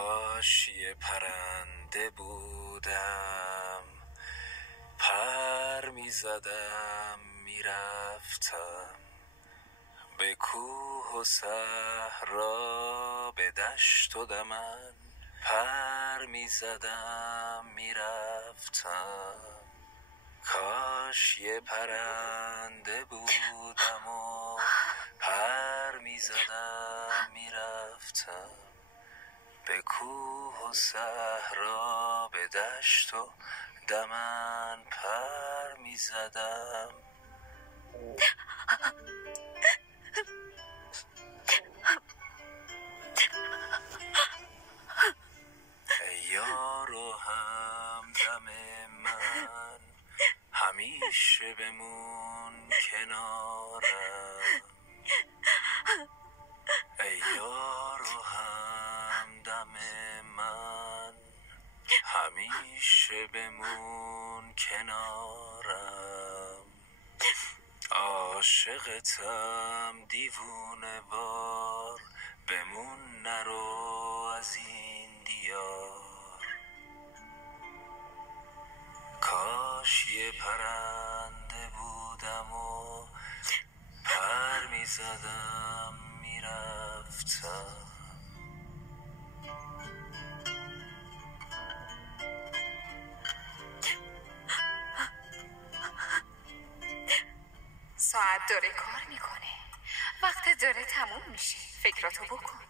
کاش یه پرنده بودم، پر میزدم میرفتم به کوه و صحرا، به دشت و دمن. پر میزدم میرفتم، کاش یه پرنده بودم و پر میزدم میرفتم به کوه و صحرا، به دشت و دمن. پر میزدم. ای یار و همدم من، همیشه بمون کنارم. ای یار و همدم من، همیشه بمون کنارم. عاشقتم دیوونه وار، بمون نرو از این دیار. کاش یه پرنده بودم و پر میزدم میرفتم. ساعت داره کار میکنه، وقت داره تموم میشه. فکراتو بکن.